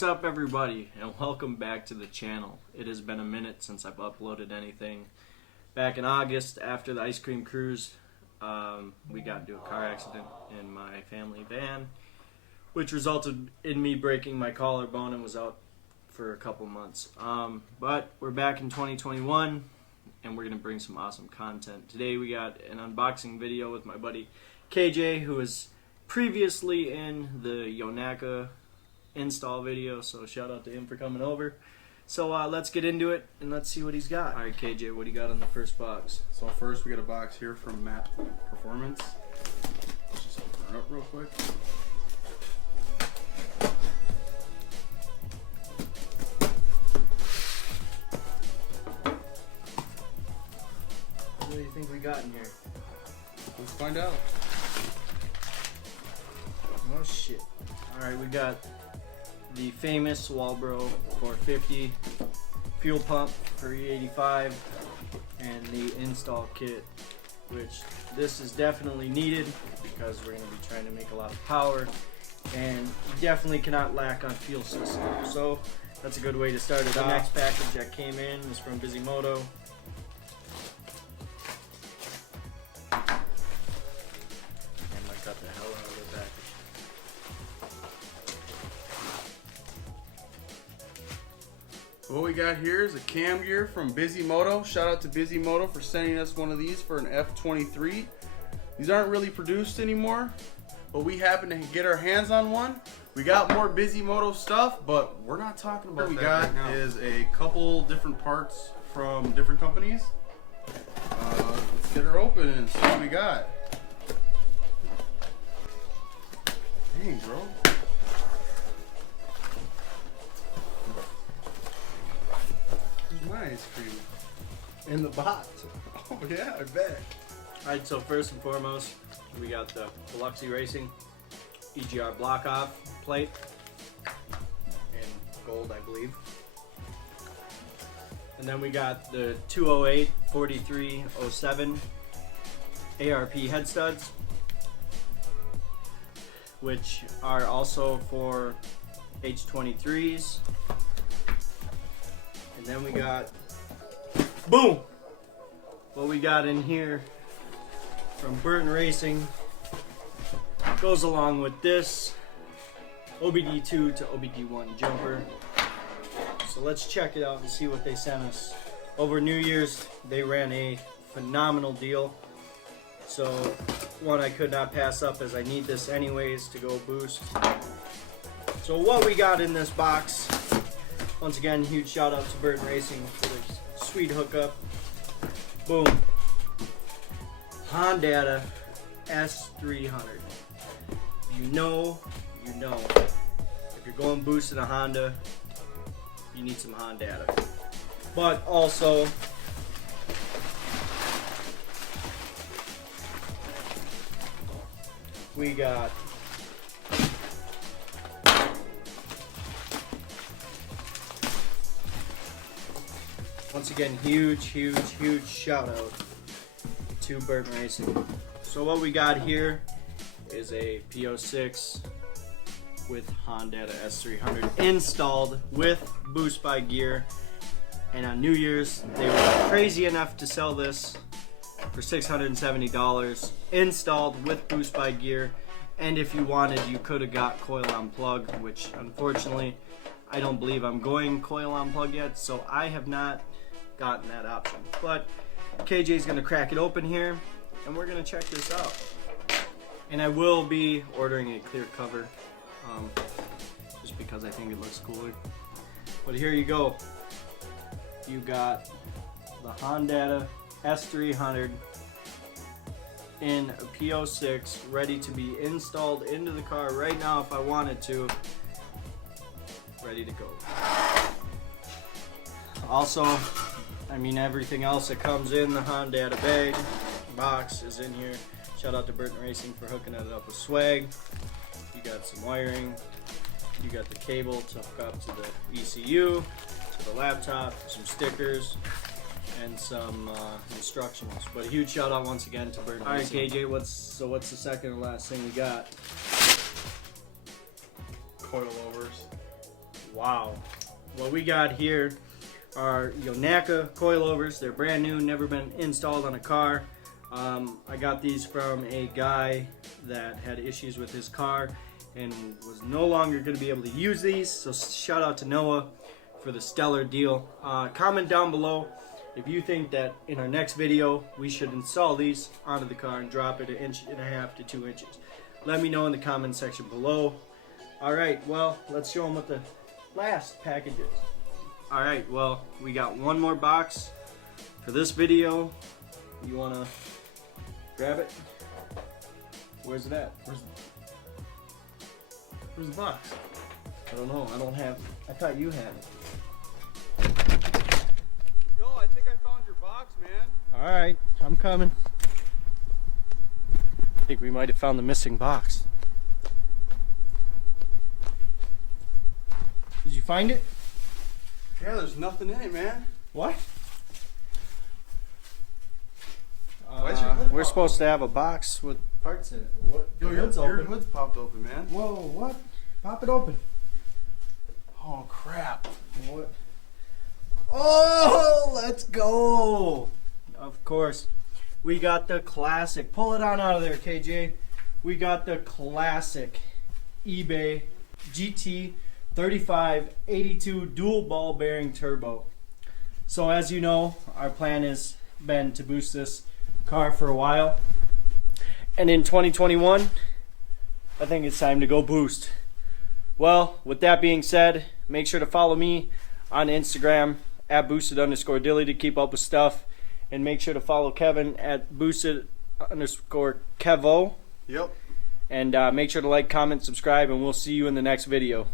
What's up everybody, and welcome back to the channel. It has been a minute since I've uploaded anything. Back in August, after the ice cream cruise, we got into a car accident in my family van, which resulted in me breaking my collarbone and was out for a couple months. But we're back in 2021, and we're going to bring some awesome content. Today we got an unboxing video with my buddy KJ, who was previously in the Yonaka install video, so shout out to him for coming over. So let's get into it and let's see what he's got. Alright KJ, what do you got on the first box? So first we got a box here from Maperformance. Let's just open it up real quick. What do you think we got in here? Let's find out. Oh shit. Alright, we got the famous Walbro 450 fuel pump for E85 and the install kit, which this is definitely needed because we're going to be trying to make a lot of power, and you definitely cannot lack on fuel system. So that's a good way to start it off. The next package that came in is from Bisimoto. Cut the hell out of the package. What we got here is a cam gear from Bisimoto. Shout out to Bisimoto for sending us one of these for an F23. These aren't really produced anymore, but we happen to get our hands on one. We got more Bisimoto stuff, but we're not talking about that. What we got right is a couple different parts from different companies. Let's get her open and see what we got. Dang, bro. Where's my ice cream? In the box. Oh yeah, I bet. Alright, so first and foremost, we got the Burton Racing EGR block off plate in gold, I believe. And then we got the 208-4307 ARP head studs, which are also for H23s. And then we got, boom! What we got in here from Burton Racing goes along with this OBD2 to OBD1 jumper. So let's check it out and see what they sent us. Over New Year's, they ran a phenomenal deal. So one I could not pass up, as I need this anyways to go boost. So what we got in this box, once again, huge shout out to Burton Racing for this sweet hookup. Boom. Hondata S300. You know. If you're going boosting a Honda, you need some Hondata. But also, we got once again huge shout out to Burton Racing. So what we got here is a PO6 with Hondata S300 installed with Boost by Gear, and on New Year's they were crazy enough to sell this for $670 installed with Boost by Gear. And if you wanted, you could have got coil on plug, which unfortunately I don't believe I'm going coil on plug yet, so I have not gotten that option. But KJ's gonna crack it open here and we're gonna check this out. And I will be ordering a clear cover, just because I think it looks cooler. But here you go. You got the Hondata S300 in a PO6 ready to be installed into the car right now if I wanted to. Ready to go. Also, I mean, everything else that comes in the Hondata bag box is in here. Shout out to Burton Racing for hooking it up with swag. You got some wiring. You got the cable to hook up to the ECU, to the laptop, some stickers, and some instructionals. But a huge shout out once again to Burton Racing. Alright KJ, what's the second and last thing we got? Coilovers. Wow. What we got here are Yonaka coilovers. They're brand new, never been installed on a car. I got these from a guy that had issues with his car and was no longer going to be able to use these. So shout out to Noah for the stellar deal. Comment down below if you think that in our next video we should install these onto the car and drop it 1.5 inches to 2 inches. Let me know in the comment section below. Alright, well, let's show them what the last package is. Alright, well, we got one more box for this video. You want to grab it? Where's it at? Where's the box? I don't know. I don't have. I thought you had it. Yo, I think I found your box, man. Alright, I'm coming. I think we might have found the missing box. Did you find it? Yeah, there's nothing in it, man. What? Why is your hood We're popped supposed to have a box with parts in it. What? Yo, The your hood's open. hood's popped open, man. Whoa, what? Pop it open. Oh, crap. What? Oh, let's go. Of course. We got the classic. Pull it on out of there, KJ. We got the classic eBay GT 3582 dual ball bearing turbo. So as you know, our plan has been to boost this car for a while. And in 2021, I think it's time to go boost. Well, with that being said, make sure to follow me on Instagram at boosted_dilly to keep up with stuff. And make sure to follow Kevin at boosted_kevo. Yep. And make sure to like, comment, subscribe, and we'll see you in the next video.